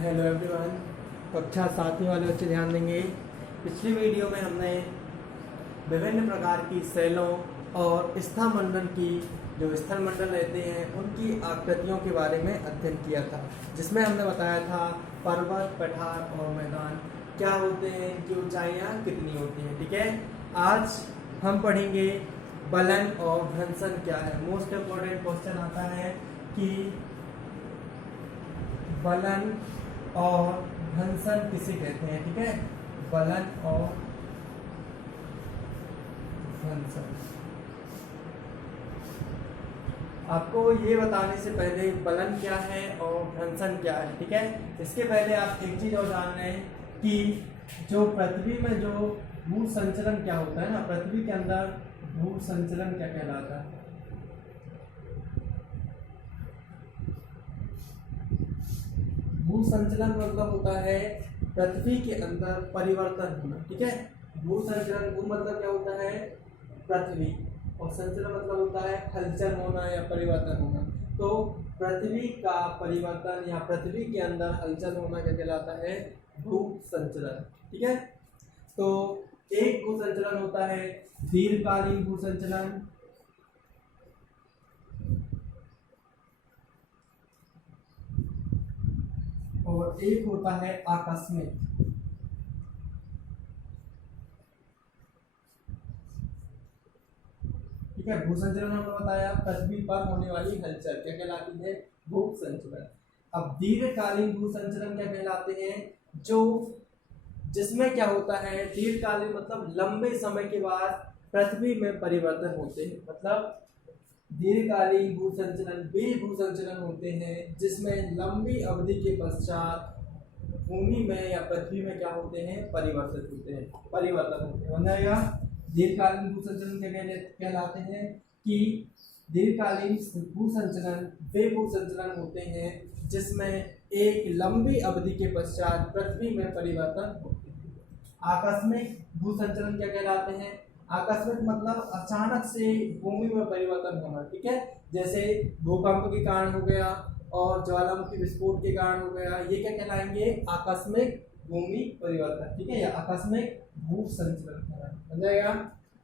Hello everyone. कक्षा 7वीं वाले बच्चे ध्यान देंगे। पिछली वीडियो में हमने विभिन्न प्रकार की शैलों और स्थलमंडल की जो स्थलमंडल रहते हैं उनकी आकृतियों के बारे में अध्ययन किया था, जिसमें हमने बताया था पर्वत, पठार और मैदान क्या होते हैं, इनकी ऊंचाइयाँ कितनी होती हैं। ठीक है, आज हम पढ़ेंगे बलन और घर्षण क्या है। मोस्ट इम्पोर्टेंट क्वेश्चन आता है कि बलन और घर्षण किसे कहते हैं। ठीक है, बलन और घर्षण। आपको ये बताने से पहले बलन क्या है और घर्षण क्या है, ठीक है, इसके पहले आप एक चीज और जान लें कि जो पृथ्वी में जो भू संचलन क्या होता है ना, पृथ्वी के अंदर भू संचलन क्या कहलाता है। भू संचलन मतलब होता है पृथ्वी के अंदर परिवर्तन होना। ठीक है, भू संचलन, भू मतलब क्या होता है पृथ्वी, और संचलन मतलब होता है हलचल होना या परिवर्तन होना। तो पृथ्वी का परिवर्तन या पृथ्वी के अंदर हलचल होना क्या कहलाता है, भू संचलन। ठीक है, तो एक भू संचलन होता है दीर्घकालीन भू संचलन, और एक होता है आकस्मिक। ठीक है, भू संचलन हमने बताया पृथ्वी पर होने वाली हलचल क्या कहलाती है, भू संचलन। अब दीर्घकालीन भू संचलन क्या कहलाते हैं, जो जिसमें क्या होता है, दीर्घकालीन मतलब लंबे समय के बाद पृथ्वी में परिवर्तन होते हैं। मतलब दीर्घकालीन भू संचलन वे भू संचलन होते हैं जिसमें लंबी अवधि के पश्चात भूमि में या पृथ्वी में क्या होते हैं, परिवर्तन होते हैं। वरना दीर्घकालीन भू संचलन क्या कहलाते हैं कि दीर्घकालीन भू संचलन वे भू संचलन होते हैं जिसमें एक लंबी अवधि के पश्चात पृथ्वी में परिवर्तन होते हैं। आकस्मिक भू संचलन क्या कहलाते हैं, आकस्मिक मतलब अचानक से भूमि में परिवर्तन होना। ठीक है, जैसे भूकंप के कारण हो गया और ज्वालामुखी विस्फोट के कारण हो गया, ये क्या कहलाएंगे, आकस्मिक भूमि परिवर्तन। ठीक है, या आकस्मिक भू संचलन समझ जाएगा।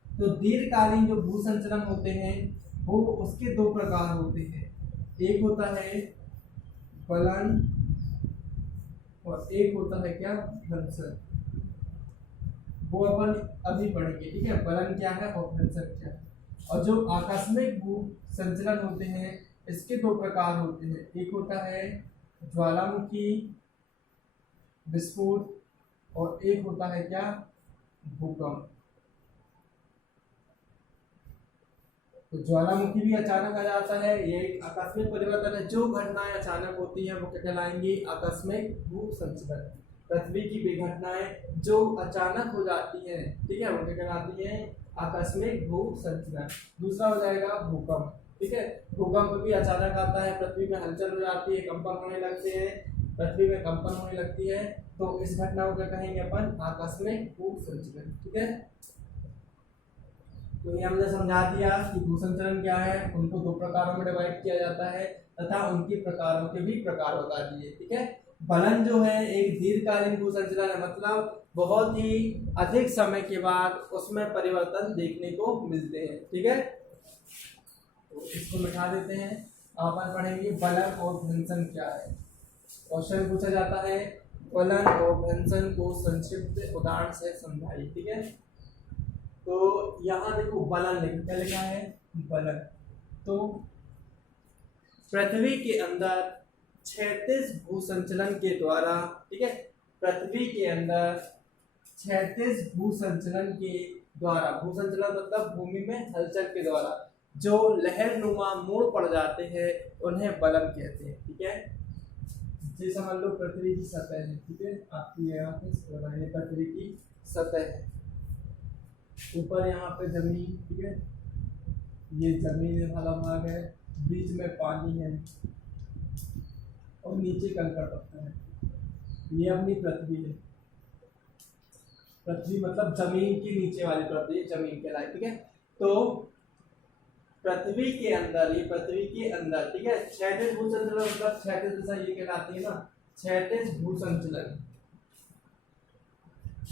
तो दीर्घकालीन जो भू संचलन होते हैं वो उसके दो प्रकार होते हैं, एक होता है बलन और एक होता है क्या, घर्षण। वो अपन अभी पढ़ेंगे। ठीक है, बलन क्या है और घर्षण क्या है। और जो आकस्मिक भू संचलन होते हैं इसके दो प्रकार होते हैं, एक होता है ज्वालामुखी विस्फोट और एक होता है क्या, भूकंप। तो ज्वालामुखी भी अचानक आ जाता है, ये एक आकस्मिक परिवर्तन है। जो घटनाएं अचानक होती हैं वो क्या कहलाएंगी, आकस्मिक भू संचलन। पृथ्वी की भी घटनाएं जो अचानक हो जाती हैं, ठीक है, वो क्या कहलाती हैं, आकस्मिक भू संचलन। दूसरा हो जाएगा भूकंप। ठीक है, भूकंप भी अचानक आता है, पृथ्वी में हलचल हो जाती है, कंपन होने लगते हैं, पृथ्वी में कंपन होने लगती है, तो इस घटना को क्या कहेंगे अपन, आकस्मिक भू संचलन। ठीक है, तो ये हमने समझा दिया कि भू संचलन क्या है, उनको दो प्रकारों में डिवाइड किया जाता है तथा उनकी प्रकारों के भी प्रकार बता दिए। ठीक है, बलन जो है एक दीर्घकालीन भू संचलन है, मतलब बहुत ही अधिक समय के बाद उसमें परिवर्तन देखने को मिलते हैं। ठीक है, तो इसको मिटा देते हैं। अपन पढ़ेंगे बलन और घर्षण क्या है। क्वेश्चन पूछा जाता है बलन और घर्षण को संक्षिप्त उदाहरण से समझाइए। ठीक है, तो यहाँ देखो बलन क्या लिखा है, बलन। तो पृथ्वी के अंदर क्षैतिज भू संचलन के द्वारा, ठीक है, पृथ्वी के अंदर क्षैतिज भू संचलन के द्वारा, भू संचलन मतलब भूमि में हलचल के द्वारा जो लहरनुमा मोड़ पड़ जाते हैं उन्हें बलन कहते हैं। ठीक है, जैसे समझ लो पृथ्वी की सतह है। ठीक है, आपकी यहाँ पे पृथ्वी की सतह है, ऊपर यहाँ पे जमीन, ठीक है, ये जमीन वाला भाग है, बीच में पानी है और नीचे कंकड़ पत्थर है। ये अपनी पृथ्वी है, पृथ्वी मतलब जमीन की नीचे वाली पृथ्वी जमीन कहलाए। ठीक है, तो पृथ्वी के अंदर, ये पृथ्वी के अंदर, ठीक है, क्षैतिज भू संचलन मतलब क्षैतिज दिशा ये कहलाती है ना, क्षैतिज भूसंचलन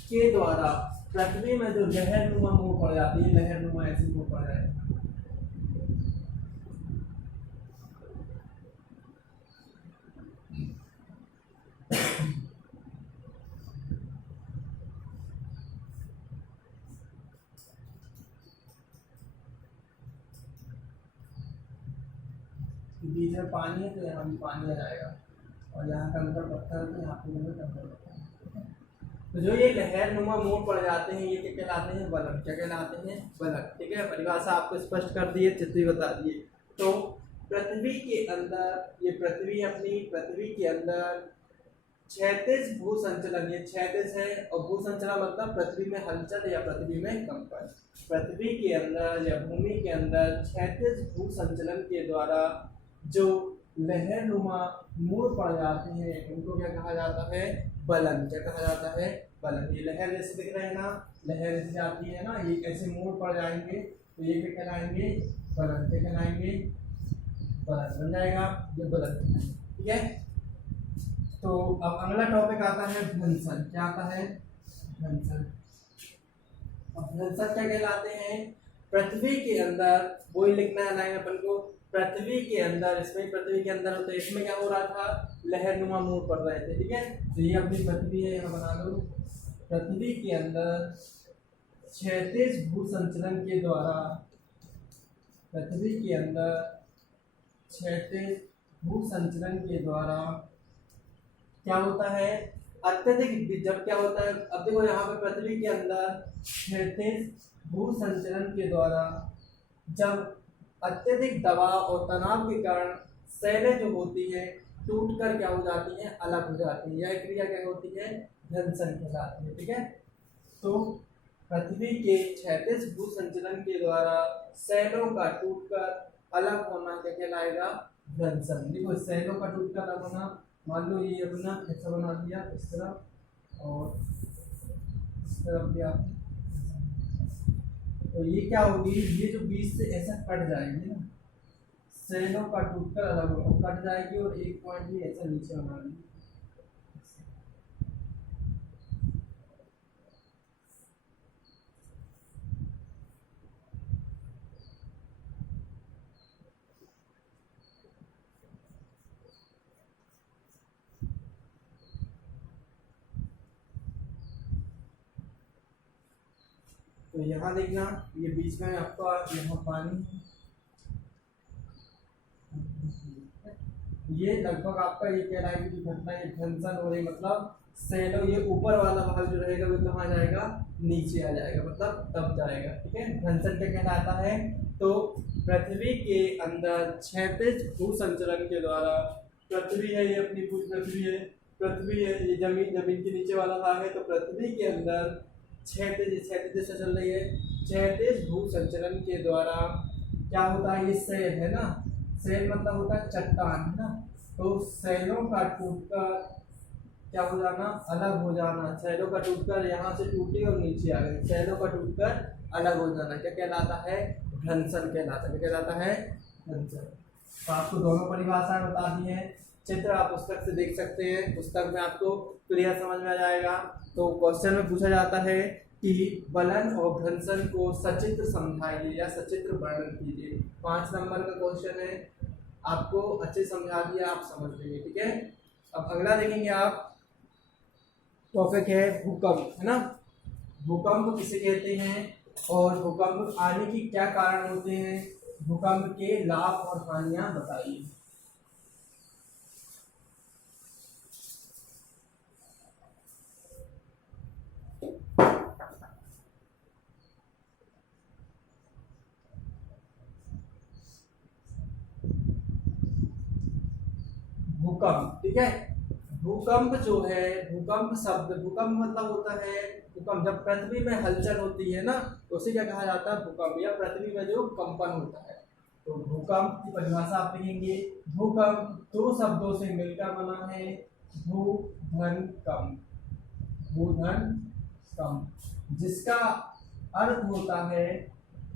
के द्वारा पृथ्वी में जो लहरनुमा मोड़ पड़ जाती है, लहरनुमा ऐसी मोड़ पड़ जाए, बीच में पानी है तो यहाँ भी पानी आ जाएगा, और यहाँ कंकड़ पत्थर है तो यहाँ पे कंकड़ पत्थर। तो जो ये लहरनुमा मोड़ पड़ जाते हैं ये क्या कहलाते हैं? बलक। क्या कहलाते हैं? बलक। ठीक है, परिभाषा आपको स्पष्ट कर दिए, चित्र भी बता दिए। तो पृथ्वी के अंदर, ये पृथ्वी अपनी पृथ्वी के अंदर क्षैतिज भूसंचलन, ये क्षैतिज है, और भूसंचलन मतलब पृथ्वी में हलचल या पृथ्वी में कंपन। पृथ्वी के अंदर या भूमि के अंदर क्षैतिज भूसंचलन के द्वारा जो लहरनुमा मोड़ पड़ जाते हैं उनको क्या कहा जाता है? बलन। क्या कहा जाता है? बलन। ये लहर जैसे दिख रहे हैं ना, लहर जैसे आती है ना, ये कैसे मोड़ पड़ जाएंगे तो ये क्या कहलाएंगे? बलन। क्या कहलाएंगे? बलन बन जाएगा, ये बलन। ठीक है, तो अब अगला टॉपिक आता है ध्वंसन। क्या आता है? ध्वंसन। अब ध्वंसन क्या कहलाते हैं? पृथ्वी के अंदर, वही लिखना है लाइन अपन को, पृथ्वी के अंदर, इसमें पृथ्वी के अंदर होता है, इसमें क्या हो रहा था? लहरनुमा मोड़ पड़ रहे थे। ठीक है, तो ये अपनी पृथ्वी है, यहाँ बना लो। पृथ्वी के अंदर क्षैतिज भूसंचलन के द्वारा, पृथ्वी के अंदर क्षैतिज भूसंचलन के द्वारा क्या होता है? अत्यधिक, जब क्या होता है, अब देखो यहाँ पे पृथ्वी के अंदर क्षैतिज भूसंचलन के द्वारा जब अत्यधिक दबाव और तनाव के कारण शैलें जो होती है टूटकर क्या हो जाती हैं? अलग हो जाती है। यह क्रिया क्या होती है? ध्वंसन कहलाती है। ठीक है, तो पृथ्वी के क्षैतिज भूसंचलन के द्वारा शैलों का टूटकर अलग होना क्या कहलाएगा? ध्वंसन। देखो शैलों का टूटकर अलग होना, मान लो ये अपना ऐसा बना दिया इस तरफ और इस तरफ भी आप, तो ये क्या होगी? ये जो बीच से ऐसा कट जाएगी ना, शैलों का टूटकर अलग होगा, कट जाएगी और एक पॉइंट भी ऐसा नीचे बना दी। तो यहाँ देखना, ये बीच में आपका यहाँ पानी, ये लगभग आपका ये कहलाएगी कि घटना ये ध्वंसन हो रही, मतलब शैलों, ये ऊपर वाला भाग जो रहेगा वो कहाँ जाएगा? नीचे आ जाएगा, मतलब दब जाएगा। ठीक है, ध्वंसन क्या कहलाता है? तो पृथ्वी के अंदर क्षैतिज भूसंचलन के द्वारा, पृथ्वी है ये अपनी पूरी पृथ्वी है, पृथ्वी है ये जमीन, जमीन के नीचे वाला भाग है, तो पृथ्वी के अंदर क्षैतिज, क्षैतिज से चल रही है, क्षैतिज भूसंचलन के द्वारा क्या होता है? ये शैल है ना, शैल मतलब होता है चट्टान, है ना, तो शैलों का टूटकर क्या हो जाना? अलग हो जाना। शैलों का टूटकर यहाँ से टूटी और नीचे आ गई, शैलों का टूटकर अलग हो जाना क्या कहलाता है? ध्वंसन कहलाता है। क्या कहलाता है? ध्वंसन। तो आपको दोनों परिभाषाएं बता दी हैं, चित्र आप पुस्तक से देख सकते हैं, पुस्तक में आपको क्लियर समझ में आ जाएगा। तो क्वेश्चन में पूछा जाता है कि बलन और ध्वंसन को सचित्र समझाइए या सचित्र वर्णन कीजिए। 5 नंबर का क्वेश्चन है, आपको अच्छे समझा दिया, आप समझ लेंगे। ठीक है, अब अगला देखेंगे आप, टॉपिक है भूकंप, है ना। भूकंप किसे कहते हैं और भूकंप आने की क्या कारण होते हैं? भूकंप के लाभ और हानियां बताइए। भूकंप, ठीक है, भूकंप जो है, भूकंप शब्द, भूकंप मतलब होता है भूकंप, जब पृथ्वी में हलचल होती है ना तो उसे क्या कहा जाता है? भूकंप, या पृथ्वी में जो कंपन होता है। तो भूकंप की परिभाषा आप लिखेंगे, भूकंप 2 शब्दों से मिलकर बना है, भू धन कम, भू धन कम, जिसका अर्थ होता है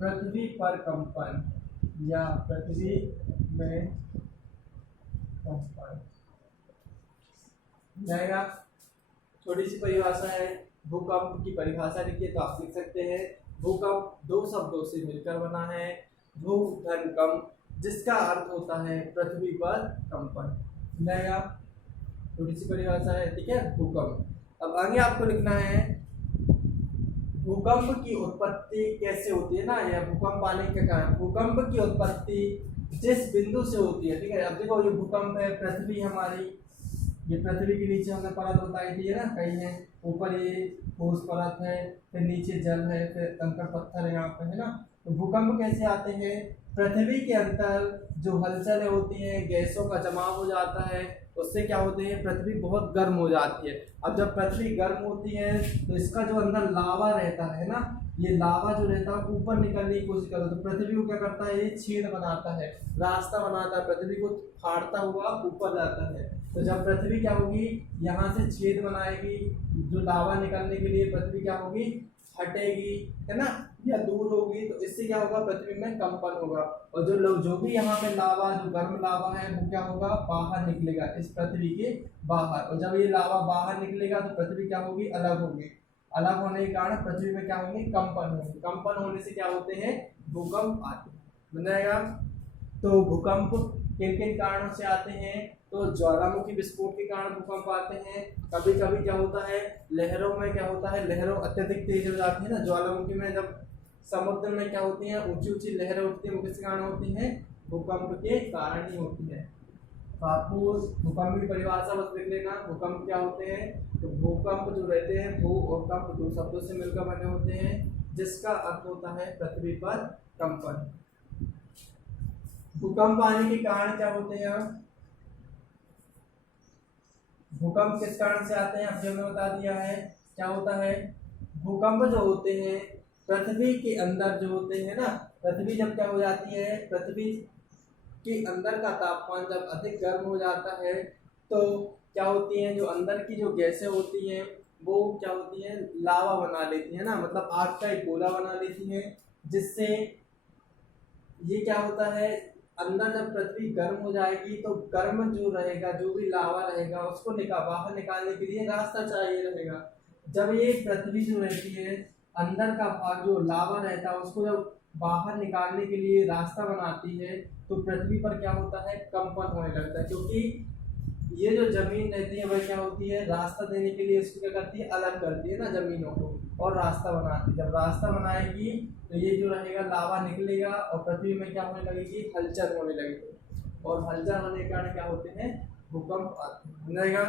पृथ्वी पर कंपन या पृथ्वी में कंपन। जाएगा। छोटी सी परिभाषा है, भूकंप की परिभाषा लिखिए तो आप लिख सकते हैं भूकंप दो शब्दों से मिलकर बना है, भू धन कंप, जिसका अर्थ होता है पृथ्वी पर कंपन। जाएगा, छोटी सी परिभाषा है, ठीक है, भूकंप। अब आगे आपको लिखना है भूकंप की उत्पत्ति कैसे होती है ना, या भूकंप आने के कारण। भूकंप की उत्पत्ति जिस बिंदु से होती है, ठीक है। अब देखो ये भूकंप है, पृथ्वी हमारी, ये पृथ्वी के नीचे हमने परत बताई थी ना, कहीं है ऊपर ये ठोस परत है, फिर नीचे जल है, फिर कंकड़ पत्थर है यहाँ पे, है ना। तो भूकंप कैसे आते हैं, पृथ्वी के अंदर जो हलचल होती है, गैसों का जमाव हो जाता है, उससे क्या होते हैं पृथ्वी बहुत गर्म हो जाती है। अब जब पृथ्वी गर्म होती है तो इसका जो अंदर लावा रहता है ना, ये लावा जो रहता है ऊपर निकलने की कोशिश करता है, तो पृथ्वी को क्या करता है, ये छेद बनाता है, रास्ता बनाता है, पृथ्वी को फाड़ता हुआ ऊपर जाता है। तो जब पृथ्वी क्या होगी, यहाँ से छेद बनाएगी, जो लावा निकलने के लिए पृथ्वी क्या होगी, हटेगी, है ना, या दूर होगी, तो इससे क्या होगा, पृथ्वी में कंपन होगा, और जो भी यहाँ पे लावा, जो गर्म लावा है, वो क्या होगा, बाहर निकलेगा इस पृथ्वी के बाहर। और जब ये लावा बाहर निकलेगा तो पृथ्वी क्या होगी, अलग होगी। अलग होने के कारण पृथ्वी में क्या होंगे, कंपन होंगे। कंपन होने से क्या होते हैं, भूकंप आते हैं। बन जाएगा। तो भूकंप किन किन कारणों से आते हैं, तो ज्वालामुखी विस्फोट के कारण भूकंप आते हैं। कभी कभी क्या होता है, लहरों में क्या होता है, लहरों अत्यधिक तेज हो जाती है ना, ज्वालामुखी में जब समुद्र में क्या होती है, ऊंची ऊंची लहरें उठती है, वो किस कारण होती हैं, भूकंप के कारण ही होती है। तो आपको भूकंप की परिभाषा बस लिख लेना, भूकंप क्या होते हैं, तो भूकंप जो रहते हैं, भू और कंप दो शब्दों से मिलकर बने होते हैं, जिसका अर्थ होता है पृथ्वी पर कंपन। भूकंप आने के कारण क्या होते हैं, भूकंप किस कारण से आते हैं, अब जो हमने बता दिया है। क्या होता है, भूकंप जो होते हैं पृथ्वी के अंदर जो होते हैं ना, पृथ्वी जब क्या हो जाती है, पृथ्वी के अंदर का तापमान जब अधिक गर्म हो जाता है, तो क्या होती है, जो अंदर की जो गैसें होती हैं वो क्या होती है, लावा बना लेती है ना, मतलब आग का एक गोला बना लेती है, जिससे ये क्या होता है, अंदर जब पृथ्वी गर्म हो जाएगी तो गर्म जो रहेगा, जो भी लावा रहेगा, उसको बाहर निकालने के लिए रास्ता चाहिए रहेगा। जब ये पृथ्वी जो रहती है, अंदर का भाग जो लावा रहता है, उसको जब बाहर निकालने के लिए रास्ता बनाती है, तो पृथ्वी पर क्या होता है, कंपन होने लगता है, क्योंकि ये जो जमीन रहती है वह क्या होती है, रास्ता देने के लिए इसको क्या करती है, अलग करती है ना जमीनों को, और रास्ता बनाती है। जब रास्ता बनाएगी तो ये जो रहेगा, लावा निकलेगा, और पृथ्वी में क्या होने लगेगी, हलचल होने लगेगी, और हलचल होने के कारण क्या होते हैं, भूकंप आते हैं।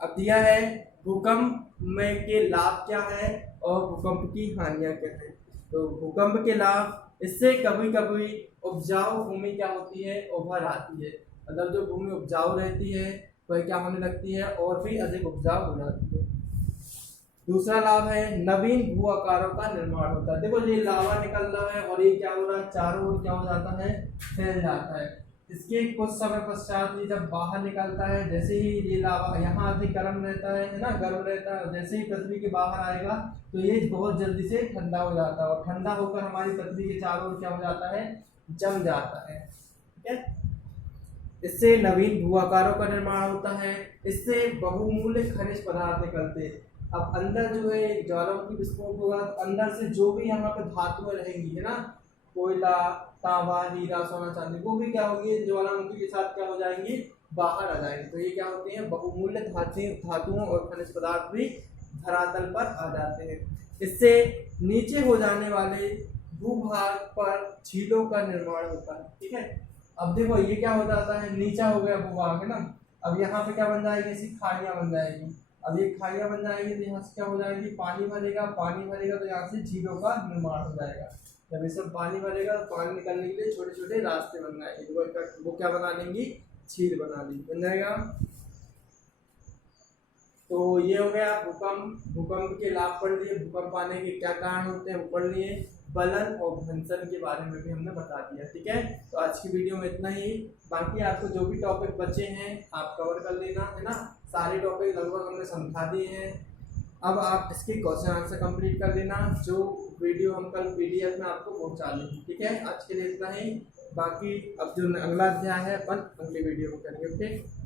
अब दिया है भूकंप में के लाभ क्या है और भूकंप की हानियां क्या है। तो भूकंप के लाभ, इससे कभी कभी उपजाऊ भूमि क्या होती है, उभर आती है, मतलब जो भूमि उपजाऊ रहती है वह क्या होने लगती है, और भी अधिक उपजाऊ हो जाती है। दूसरा लाभ है नवीन भू आकारों का निर्माण होता है। देखो ये लावा निकल रहा है और ये क्या हो रहा है, चारों ओर क्या हो जाता है, फैल जाता है। इसके कुछ समय पश्चात ये जब बाहर निकलता है, जैसे ही ये लावा यहाँ अधिक गर्म रहता है ना, गर्म रहता है, जैसे ही पृथ्वी के बाहर आएगा तो ये बहुत जल्दी से ठंडा हो जाता है, और ठंडा होकर हमारी पृथ्वी के चारों ओर क्या हो जाता है, जम जाता है, ठीक है। इससे नवीन भू आकारों का निर्माण होता है, इससे बहुमूल्य खनिज पदार्थ निकलते हैं। अब अंदर जो है ज्वालामुखी विस्फोट होगा, तो अंदर से जो भी यहाँ पे धातुएं रहेंगी, है ना, कोयला, तांबा, हीरा, सोना, चांदी, वो भी क्या होगी, ज्वालामुखी के साथ क्या हो जाएंगी, बाहर आ जाएंगे। तो ये क्या होते हैं, बहुमूल्य धातुओं और खनिज पदार्थ भी धरातल पर आ जाते हैं। इससे नीचे हो जाने वाले भूभाग पर झीलों का निर्माण होता है, ठीक है। अब देखो ये क्या हो जाता है, नीचा हो गया भूभाग, है ना, अब यहाँ पे क्या बन जाएगी, ऐसी खाइयां बन जाएगी। अब ये खाइयां बन जाएगी तो यहाँ से क्या हो जाएगी, पानी भरेगा, पानी भरेगा तो यहाँ से झीलों का निर्माण हो जाएगा। जब इसमें पानी भरेगा तो पानी निकलने के लिए छोटे छोटे रास्ते बन जाएंगे, वो क्या बना लेंगी, झील बना लेंगी, बन जाएगा। तो ये हो गया भूकंप, भूकंप के लाभ पढ़ लिए, भूकंप आने के क्या कारण होते हैं वो पढ़ लिए, बलन और भंसन के बारे में भी हमने बता दिया, ठीक है। तो आज की वीडियो में इतना ही, बाकी आपको जो भी टॉपिक बचे हैं आप कवर कर लेना, है ना, सारे टॉपिक लगभग हमने समझा दिए हैं। अब आप इसके क्वेश्चन आंसर कंप्लीट कर लेना, जो वीडियो हम कल PDF में आपको पहुंचा देंगे, ठीक है। आज के लिए इतना ही, बाकी अब जो अगला अध्याय है अपन अगली वीडियो में करेंगे, ओके।